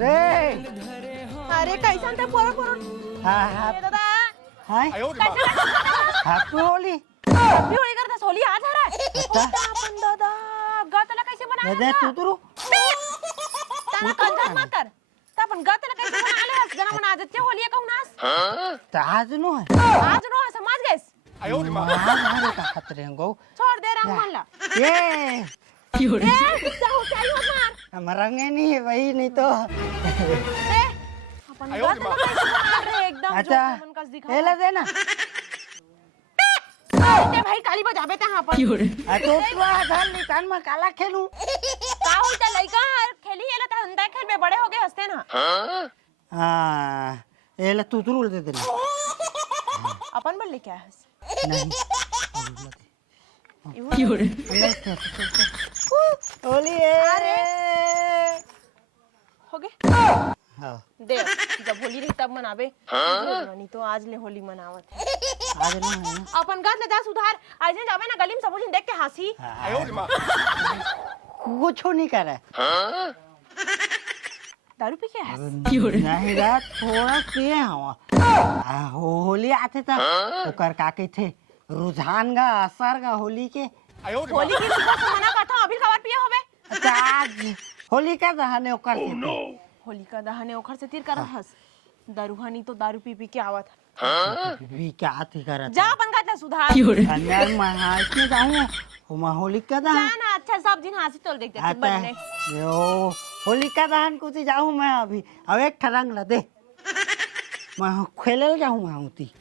रे अरे कैसन ते पोरं पोरं हा ए दादा hi happy Holi happy Holi करतास Holi आज आ रहा है आपण दादा गतला कैसे बनाया दे तू तुरू ताना कंजर मत कर ता पण गतला कैसे बनाले हस जना मन आजच्या होली कहून नास ताज नो आज नो समझ गएस मारे का खतरे गो छोड़ दे रहा हूं मन ला ये जाओ चाहिए मार मरेंगे नहीं वही नहीं तो अपन गतला कैसे बना रहे एकदम अच्छा मन कस दिखा हेला दे ना ते भाई काली बजाबे ता अपन तो तू घाल ली कान में काला खेलूं का होता लइका खेली एला ता अंदर खेल में बड़े हो गए हंसते ना हां हेला तू तुरू दे दे अपन बोल ले क्या हंस नहीं होली अरे हो गए हां दे जब होली रही तब मनाबे नहीं तो आज ले होली मनावत है आज ना है ना अपन गत ले जा सुधार आज जावे ना गली में सब देख के हंसी कुछ नहीं कर रहा दारू पी के हंस नहीं रात थोड़ा पिए हवा होली आते था ओकर का थे रुझान का असर का होली के होली की सुबह से मना करता अभी खबर पिए होबे आज होली का दहने ओकर होली का दहने ओखर से तीर कर हंस दारूहानी तो दारू पी पी के आवत भी क्या थी कर जा अपन गत ले सुधार अंदर महाज में जाऊं हुमा होली का जा दहन ना अच्छा सब दिन हंसी तोड़ देख देते बनने यो होली का दहन कुछ जाऊं मैं अभी अब एक ठरंग ला दे मैं खेलल जाऊं मैं होती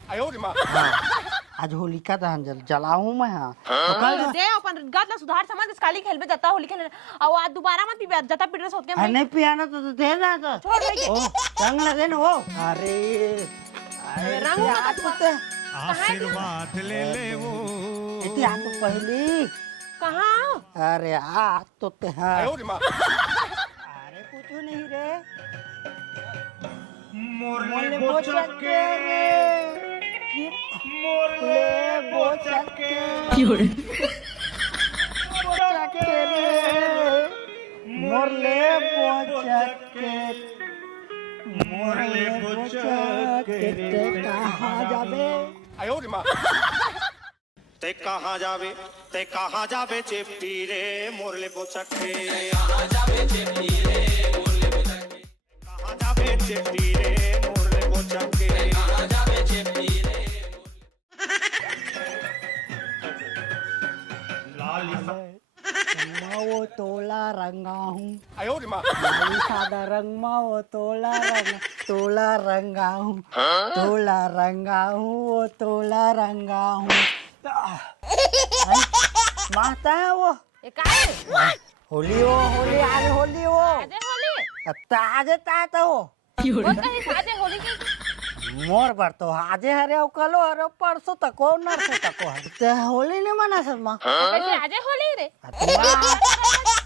आज होली का दहन जलाऊं मैं हां दे अपन गत ले सुधार समझ इस काली खेल पे जाता होली खेलने और आज दोबारा मत पी जता पिटरस होत के नहीं पियाना तो दे ना तो छोड़ भाई ओ रंग लगे ना वो अरे रंग आशीर्वाद ले ले वो इतनी आ तो पहली कहां अरे आ तो ते हाँ अरे कुछ नहीं रे मोरले बोचके रे मोरले बोचके बोचके रे मोरले बोचके मोरले बोचके ते कहाँ जाबे ते कहाँ जावे चेपटी रे मोरले बोचके कहाँ जावे चेपटी रे मोरले बोचके लाली वो तोला रंगा हूँ लाली सादा रंग वो तोला रंगा हूँ तोला रंगा हूँ वो तोला रंगा हूँ माता है वो ये का है होली वो होली आज होली वो आज होली ताजे ताता वो वो कहीं आज होली की मोर पर तो आजे हरे कलो हरे परसों तको नरसों तको ते होली नहीं मना सब मां कैसे आज होली रे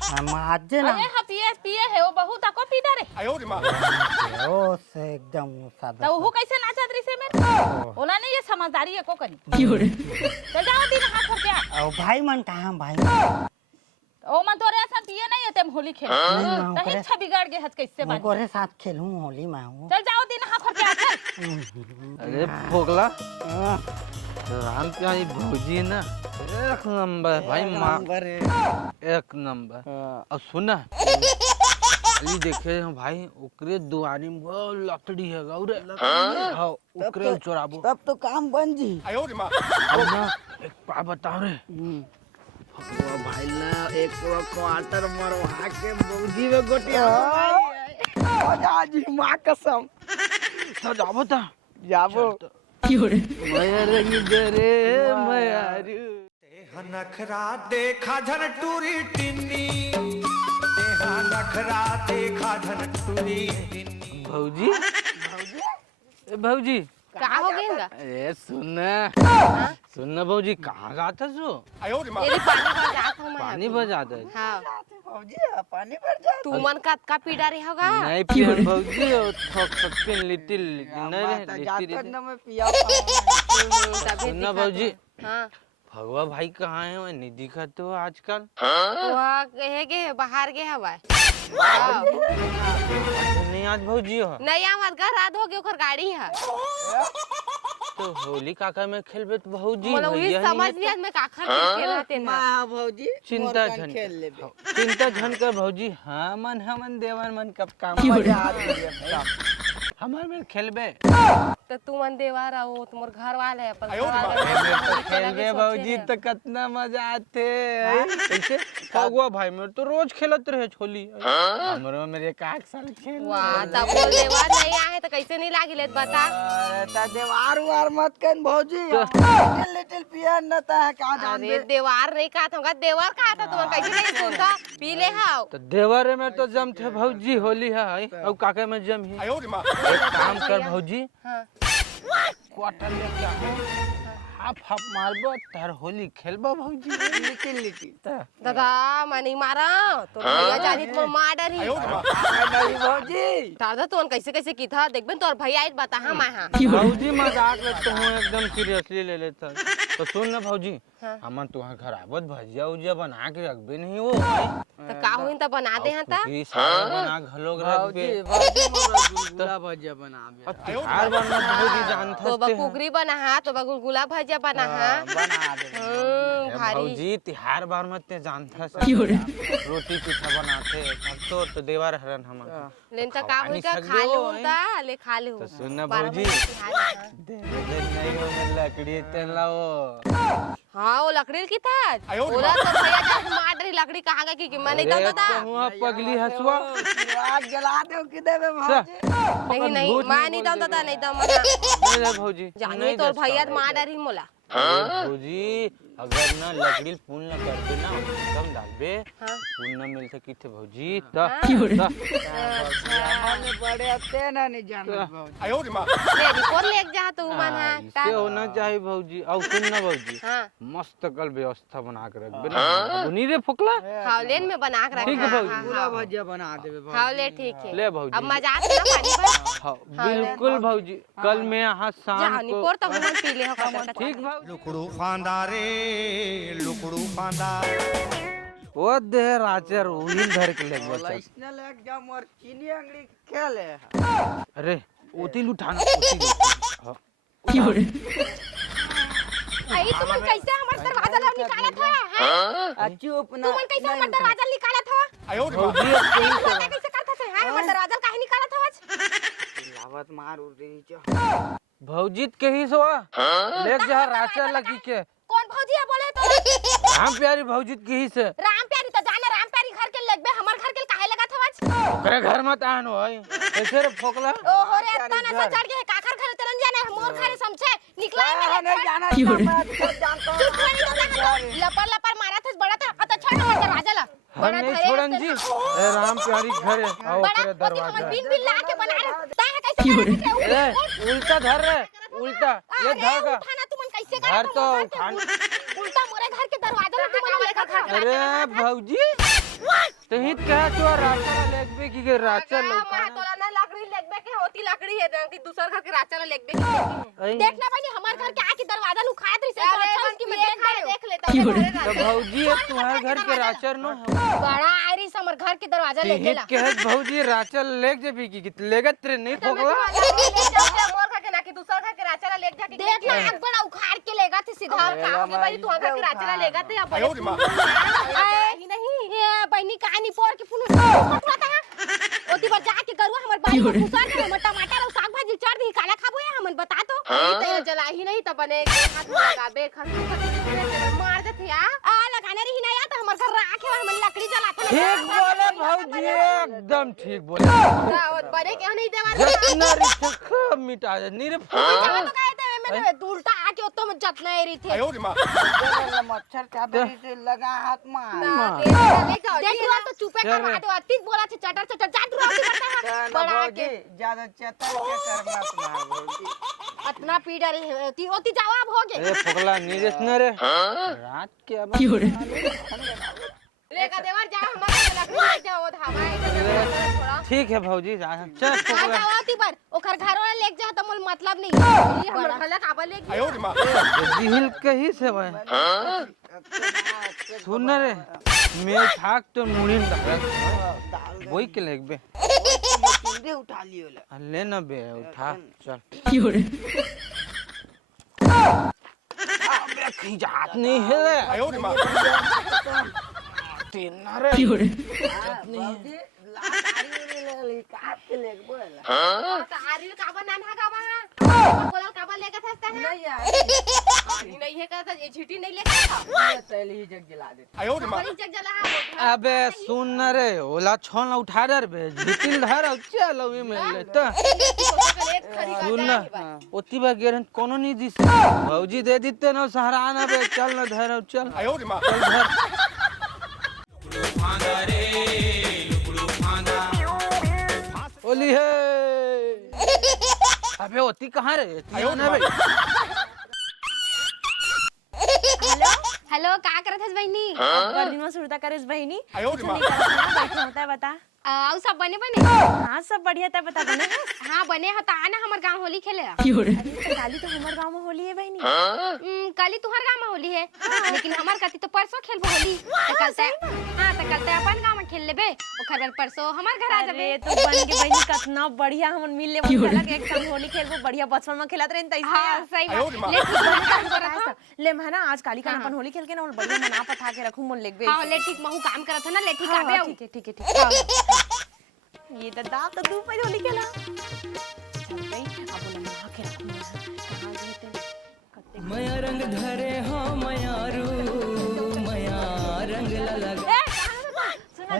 हम आज ना अरे हाँ पिए है वो बहुत तको पीता रे ओ से एकदम सादा तो वो कैसे नाचत रही से मेरे ओला नहीं ये समझदारी है को करी चल जाओ दिन हाथ कर क्या ओ भाई मन कहां भाई ओ मन तोरे साथ पिए नहीं है तुम होली खेल तो इच्छा बिगाड़ के हद कैसे बात गोरे साथ खेलूं होली मैं हूं चल जाओ दिन हाथ कर क्या चल अरे फोगला राम क्या ये भौजी ना एक नंबर भाई माँ एक नंबर अब सुना अली देखे भाई ओकरे दुआरी में वो लकड़ी है गौरे हाँ ओकरे चोराबो तब तो काम बन जी अब ना एक बात बताओ रे भाई ना एक क्वार्टर मरवा के भौजी में गोटिया जी माँ कसम तो जाबो ता जाबो मैं रंग दे रे मैं आरू नखरा देखा धन टूरी टिन्नी देहा नखरा देखा धन टूरी टिन्नी भौजी भौजी क्या हो गया अरे सुन भौजी कहाँ जाता सो तेरी पानी भर जात हूं मैं पानी बजाता है हां भौजी पानी भर जा तू मन का पीड़ा रे होगा नहीं पिया भौजी थोक पिन लिटिल नहीं रे लिटिल मैं पिया सुन भौजी हां भगवा भाई कहाँ है? मैं नहीं दिखा तो आजकल। वह कहे के बाहर के हवा नहीं आज भौजी हो नहीं हमार घर रात हो गए ओकर गाड़ी है तो होली काका में खेलबे तो भौजी मतलब वही भैया समझ नहीं नहीं आज मैं काखर के खेलते ना हाँ भौजी चिंता मोर झन खेल लेबे चिंता झन कर भौजी हमन देवन मन कब काम मजा आ गई हमार में खेलबे तो तू मन देवा रहो तुम्हार घर वाले है अपन खेलबे भौजी तो कितना मजा आते कैसे भगवा भाई में तो रोज खेलत रहे होली हमरो मेरे एक साल खेल वाह तब बोल देवा नहीं आए तो कैसे नहीं लागी लेत बता ता देवार वार मत कन भौजी लिटिल लिटिल पिया न ता का जान अरे देवार नहीं कहा था देवार कहा था तुम कैसे नहीं सुनता पी ले हाओ तो देवरे में तो जम थे भौजी होली है और काके में जम ही एक काम कर भौजी हाँ क्वार्टर लेके आ हाफ हाफ मारबो तार होली खेलबो भौजी लिटिल लिटिल दादा मैं नहीं मारा तो भैया जानी तुम मार डरी नहीं भौजी दादा तुम कैसे कैसे की था देखबे तोर भैया आई बता हम हां भौजी मजाक लेते हूँ एकदम सीरियसली ले लेता तो सुन ना भौजी हाँ। हमन तुहार घर आवत भजिया उजिया बना के रखबे नहीं वो तो का होइन त बना दे हां ता बना घलोग रखबे भौजी मोर गुलगुला भजिया बनाबे हर बार में भौजी जानत तो बकुगरी बना हा तो बगुलगुला भजिया बना हा बना दे भारी भौजी तिहार बार में ते जानत रोटी पिठा बनाते सब तो देवर हरन हम लेन त का होई का खा ले होता ले खा ले हो तो सुन ना भौजी दे नहीं हो मैं लकड़ी तेन लाओ हां वो लकड़ी की था बोला तो भैया जाके मार रही लकड़ी कहां गई कि मैं नहीं दो दा हुआ पगली हसुआ आग जला दो कि देबे भौजी नहीं नहीं मैं नहीं दो दा नहीं दो मना नहीं रे भौजी जानी तो भैया मार रही मोला भौजी अगर ना लकड़ी पून न करबे ना कम डालबे पून न मिल सकी थे भौजी हमें बड़े अते ना नहीं जानत भौजी ले रिपोर्ट लेके जा तू मन इसे होना चाहिए भौजी और सुन ना भौजी हां मस्त कल व्यवस्था बना के रखबे ना बुनी रे फुकला हावलेन में बना के ठीक है रखा भौजी। गुला भजिया बना देबे भौजी हावले ठीक है ले भौजी अब मजाक ना पानी बस हाँ, बिल्कुल भौजी कल मैं यहाँ शाम जानी को पोर तो हम पी ले हो कतर ठीक भौजी लुकड़ू फांदा रे लुकड़ू फांदा वो दे राचर उहिन धर के ले बच्चा नेशनल एग्जाम और चीनी अंगड़ी खेले अरे उतिल उठाना उतिल आई तुम कैसे हमर दरवाजा ला निकालत हो हां चुप ना तुम कैसे हमर दरवाजा निकालत हो भौजी अब कोई पता कैसे करत है हां हमर दरवाजा काहे निकालत हो लावत मार उड़ रही छ भौजी के ही सो ले जा राचर लगी के कौन भौजी है बोले तो राम प्यारी भौजी के ही से राम प्यारी तो जाने राम प्यारी घर के लगबे हमर घर के काहे लगत हो ओकरे घर मत आन होय कैसे रे फोकला ओ हो रे इतना ना चढ़ गए काखर घर तरन जाने मोर घर समझे निकला नहीं जाना मैं जानता हूं लपर लपर मारा था बड़ा था तो छोड़ हमर दरवाजा ला हम नहीं छोड़न जी ए राम प्यारी घर है आओ ओकरे दरवाजा हमर बिन बिन ला के बना ता है कैसे ए उल्टा धर रे उल्टा ये धर का खाना तुमन कैसे घर तो उल्टा मोरे घर के दरवाजा ला तुमन लेकर खा अरे भौजी तो हित कह तो राचर लेगबे की के राचर हमारा तोला ना लकड़ी लेगबे के होती लकड़ी है कि दूसर घर के राचर लेगबे के देखना भाई हमार घर के आके दरवाजा नु खात रही से तो अच्छा उसकी मैं देख लेता तो भौजी ये तुम्हारे घर के राचर नो बड़ा आइरिस हमर घर के दरवाजा ले हित गेला कह भौजी राचर लेग जेबी की लेगत रे नहीं फोकला मोर घर के ना कि दूसर घर के राचर ले जा के देखना आग बड़ा उखाड़ के लेगा थे सीधा का के भाई तू घर के राचर लेगा थे अब नहीं ये बहनी कहानी पोर के पुनु पता है ओती बजा के करू हमर बाई में घुसा के हमर टमाटर और साग भाजी चढ़ दी काला खाबो है हमन बता तो तो जला ही नहीं त बने हाथ लगाबे खसू मार दे थिया आ लगाने रही ना या तो हमर घर राखे हमन लकड़ी जलाते ठीक बोले भौजी एकदम ठीक बोले बने क्यों नहीं देवा जितना रिश्ता मिटा दे नीरे तो कहते मैंने उल्टा आके ओतो में जतना एरी थे मच्छर का बेरी से लगा हाथ मार देख रहा तो चुपे कर रहा तो अति बोला थे चटर चटर जात रहा है बड़ा के ज्यादा चतर मत मार भौजी इतना पी डरी होती होती जवाब हो गए ए फोकला नीरेश न रे रात के अब लेका देवर जा हमारा लकड़ी ले जाओ धावा थोड़ा ठीक है भौजी जा चल आ पकड़ा जावती पर ओकर घर वाला लेके जा त मोल मतलब नहीं ये हमर खला काबा लेके दिल कहीं से भाई सुन रे मैं थाक तो मुड़ीन वही के लेग बे उठा लियो ले ना बे उठा चल अबे कहीं हाथ नहीं है तेना रे आरिल काबा नाना काबा बोला काबा लेके थसता है नहीं यार नहीं है का ये झीटी नहीं लेके था तेल ही जग जला दे हमारी जग जला अबे सुन रे ओला छोन उठा दे बे झिटिल धर चल अभी मिल ले त सुन ना ओती बा गेरन कोनो नहीं दिस भौजी दे दिते ना सहारा बे चल ना धर चल चल धर ओली है अबे ओती कहाँ रे ना भाई हेलो हेलो का करत हस बहिनी दिन में सुरता करेस बहिनी बैठे होता है बता और सब बने बने हाँ सब बढ़िया था बता बने हां बने ह त आना हमर गांव होली खेले काली तो हमारे गांव में होली है बहिनी काली तुहर गांव में होली है लेकिन हमार कति तो परसों खेलबो होली त कलते अपन गांव में खेल लेबे ओकर बाद परसों हमार घर आ जाबे तो बन के बहिनी कितना बढ़िया हमन मिल ले खेला एक संग होली खेलबो बढ़िया बचपन में खेलत रहे तैसे हां सही बात ले मैं ना आज काली का अपन होली खेल के ना बढ़िया मना पठा के रखूं मन लेबे हां ले ठीक महू काम करत है ना ले ठीक आबे ठीक है ठीक है ठीक ये दादा तो तू पे होली खेला चल गई अब बोला मैं के रखूं कहां गई ते मया रंग धरे हो मयारू मया रंग लगा सुना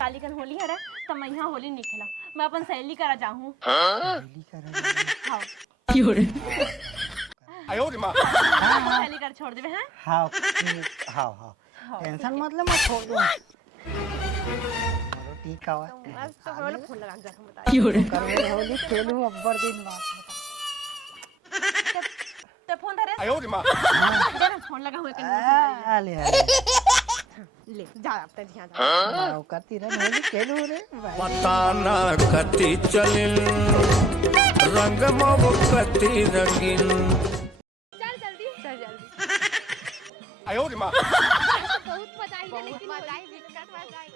काली का होली है रे तो मैं यहाँ होली नहीं खेला मैं अपन सहेली करा जाऊं हां सहेली कर छोड़ देबे हैं हाँ हाँ टेंशन मतलब मैं छोड़ दूँ ठीक है मस्त बोल फोन लगा के बता करवे होली खेलूं अब्बर दिन बाद ते फोन धरे दे ना फोन लगा हुए कर आले ले जा अब ते ध्यान हाँ करती रह होली खेलूं रे पता ना कति चलिन रंग मो कति रंगीन चल जल्दी बहुत बधाई है लेकिन बधाई विकट बधाई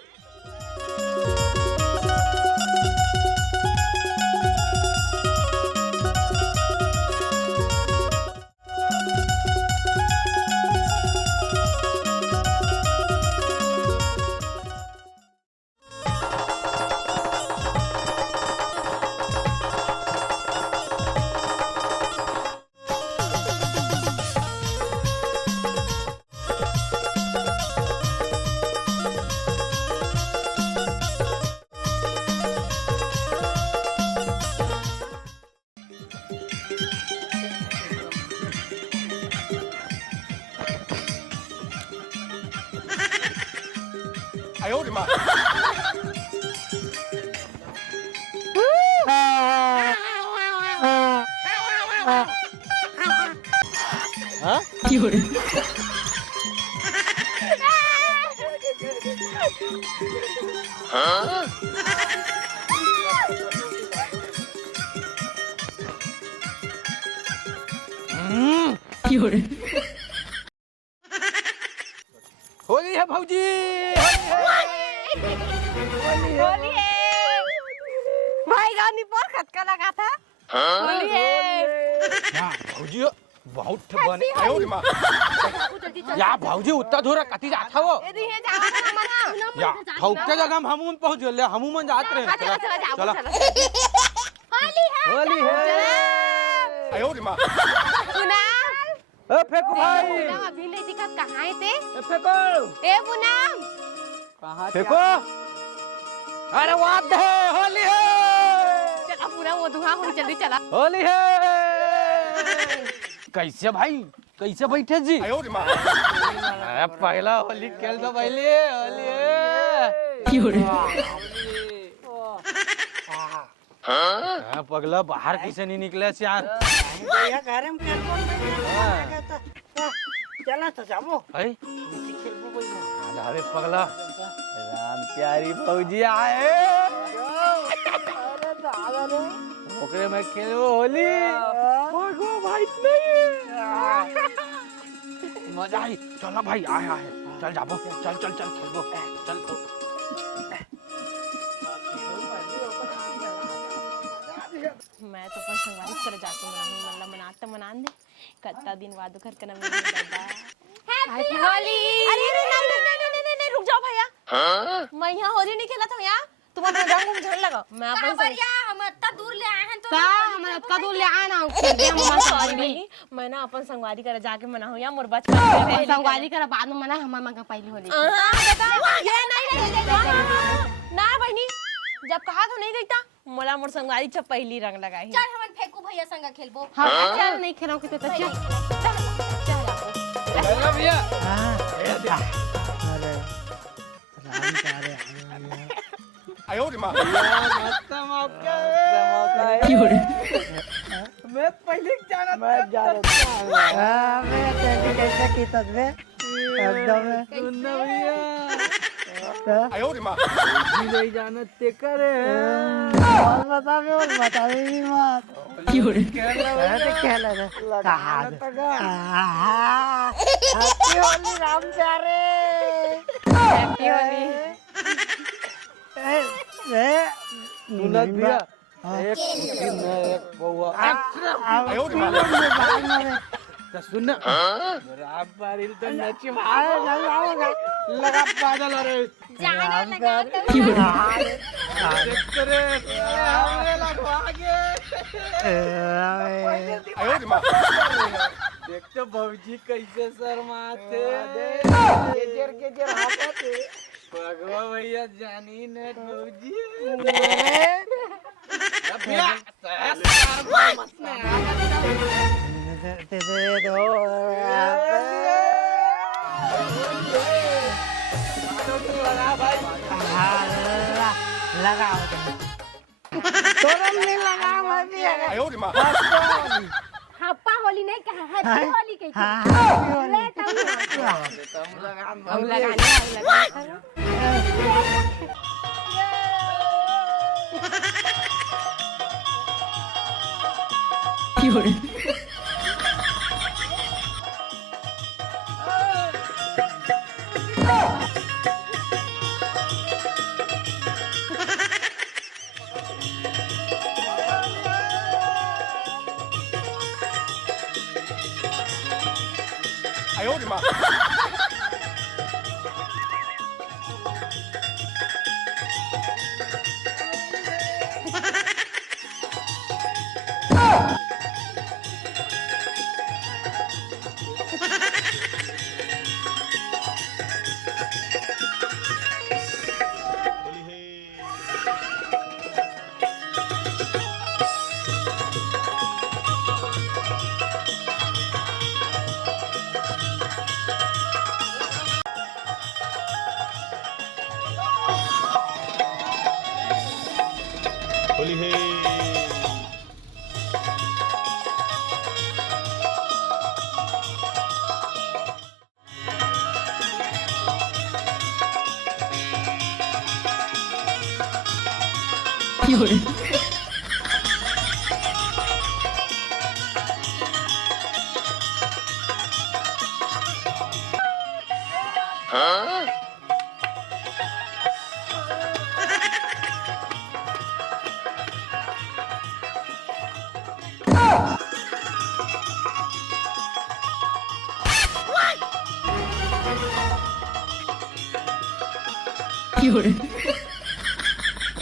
होली है भौजी होली है भाई गानी पर खटका लगा था होली है भौजी बहुत बने या भौजी उतना दूर कति जाता वो यदि है जावा ना हमारा या ठौके जगह हम पहुंच गए हम मन जात रहे चलो होली है पुना ए फेंको भाई अभी नहीं दिखत कहां है ते ए फेंको ए पुनम कहाँ फेंको अरे वाद है होली है चला पूरा वो धुआं हो जल्दी चला होली है कैसे भाई कैसे बैठे जी अरे पहला होली खेल दो पहले होली है पगला बाहर कैसे नहीं निकले से यार भैया घर में खेल कौन चला तो जाओ खेल पगला राम प्यारी फौजी आए ओकरे में खेलो होली भगो भाई नहीं मजा आई चलो भाई आए आए चल जाबो चल चल चल खेलबो चल मैं तो अपन संगवारी करे जाके मना मनाते मनान दे कत्ता दिन बाद घर के ना मेरे दादा हैप्पी होली अरे नहीं रुक जाओ भैया मैं यहाँ होली नहीं खेला था यहाँ तुम अपना रंग झड़ लगा मैं अपन हम इतना दूर ले आए हैं तो हम इतना दूर ले आए ना सॉरी मैं ना अपन संगवारी करे जाके मना हो या मोर बचपन में संगवारी करे बाद में मना हम मंगा पहली होली ये नहीं ना बहनी जब कहा तो नहीं गई था मोला मोर संगवारी जब पहली रंग लगाई चल हमन फेंकू भैया संग खेलबो हां चल नहीं खेलोगे तो चल चलो भैया अरे राम करे आयो रे मां मस्त मौका मैं पहले जाना मैं जा रहा मैं तेरी कैसे की तस्वे एकदम सुनना भैया आयो रे मां जी नहीं जाना ते करे और बता भी मत खेला कहा हैप्पी होली राम प्यारे हैप्पी होली सुनत भैया एक उठी में एक बउआ आयो रे मां तो सुन आप बारिल तो नची लगा पागल अरे जाने लगा देख रे हमें लगवा के आयो रे मां देख तो भौजी कैसे शर्माते के हाथे भगवा भैया जानी ने भौजी भैया मत ना दे दो लगाओ नहीं लगा आयो रे मां हप्पा होली नहीं कहा हैप्पी होली कही ले हम लगाने आयो रे मां होली है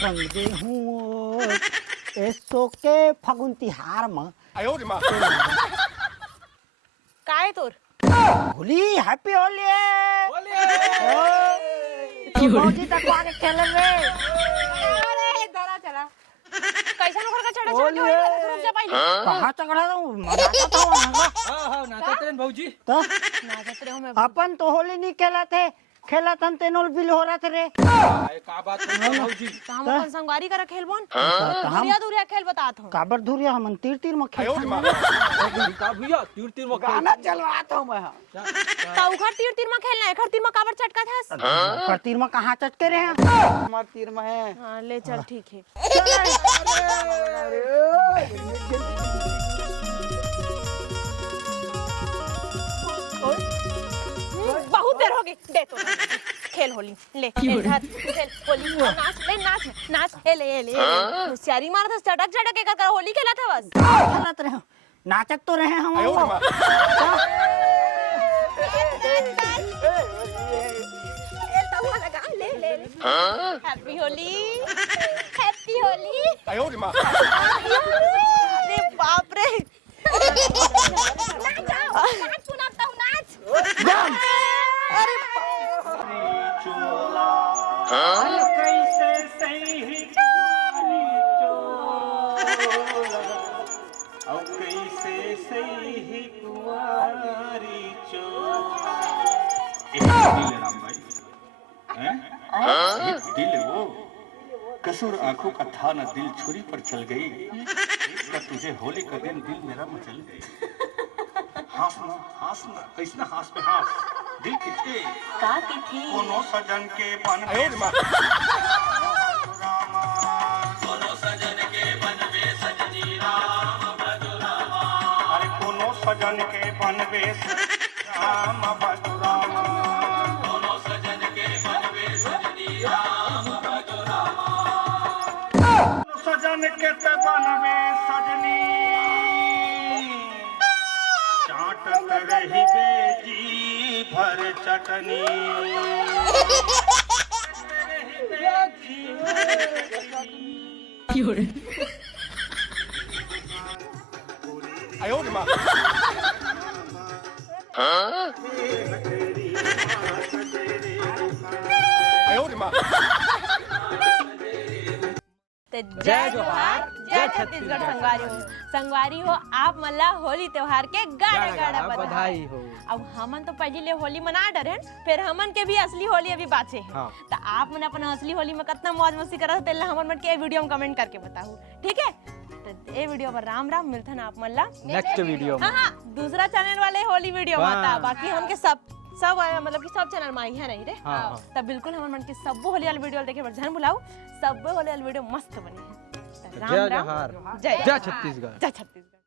रंग दे हूँ ऐसो के फागुन तिहार में आयो रे मां काय तोर होली हैप्पी होली होली तक आके खेले रे अरे दरा चला कैसा नौकर का चढ़ा चढ़ के होली वाला रुक जा पहले कहाँ चढ़ा था मनाता था वहाँ का हां हां नाता तेरे भौजी तो ना जतरे हमें अपन तो होली नहीं खेला थे खेला तन तेनोल बिल हो रहा रे। का बात भौजी तो हम अपन संगवारी करा खेलबोन हम दुरिया दुरिया खेल बतात हो काबर धुरिया हम तीर तीर में खेल का भैया तीर तीर में गाना चलवाता हूं मैं। तो उखर तीर तीर में खेलना है खर तीर में काबर चटका थास पर तीर में कहां चटके रहे हैं? हमार तीर में है। हां ले चल ठीक है बहुत देर हो गई दे तो खेल होली ले खेल होली नाच ले नाच ले होशियारी मारत हस चटक चटक के कर होली खेला था बस खेलत रहे नाचत तो रहे हम हैप्पी होली हैप्पी होली अरे बाप रे नाच सुनाता हूँ नाच कैसे सही अब कैसे सही कुंवारी राम भाई दिल वो कसूर आंखों का था ना दिल छुरी पर चल गई इसका तुझे होली का दिन दिल मेरा मचल गई हंसना कैसना हंस पे हंस दिल कितने कोनो सजन के बन में कोनो सजन के बन में सजनी राम भदुरामा अरे कोनो सजन के बन में राम भदुरामा कोनो सजन के बन में सजनी राम भदुरामा सजन के बन में सजनी चाटत रही बेजी भर चटनी जय जोहार जय छत्तीसगढ़ संगवारी हो आप मल्ला होली त्योहार के गाड़ा गाड़ा बधाई हो। अब हमन तो पहले ले होली मना डरे फिर हमन के भी असली होली अभी बाचे है तो आप मन अपन असली होली में कितना मौज मस्ती करत तेला हमन मन के वीडियो में कमेंट करके बताओ ठीक है। तो ये वीडियो पर राम राम मिलता ना आप मल्ला नेक्स्ट वीडियो हाँ दूसरा चैनल वाले होली वीडियो में बाकी हमके सब मतलब कि सब चैनल में आई है नहीं रे तब बिल्कुल हम मन के सब होली वाले वीडियो देखे पर ध्यान बुलाओ सब होली वाले वीडियो मस्त बनी है। जय जोहार जय छत्तीसगढ़ जय छत्तीसगढ़।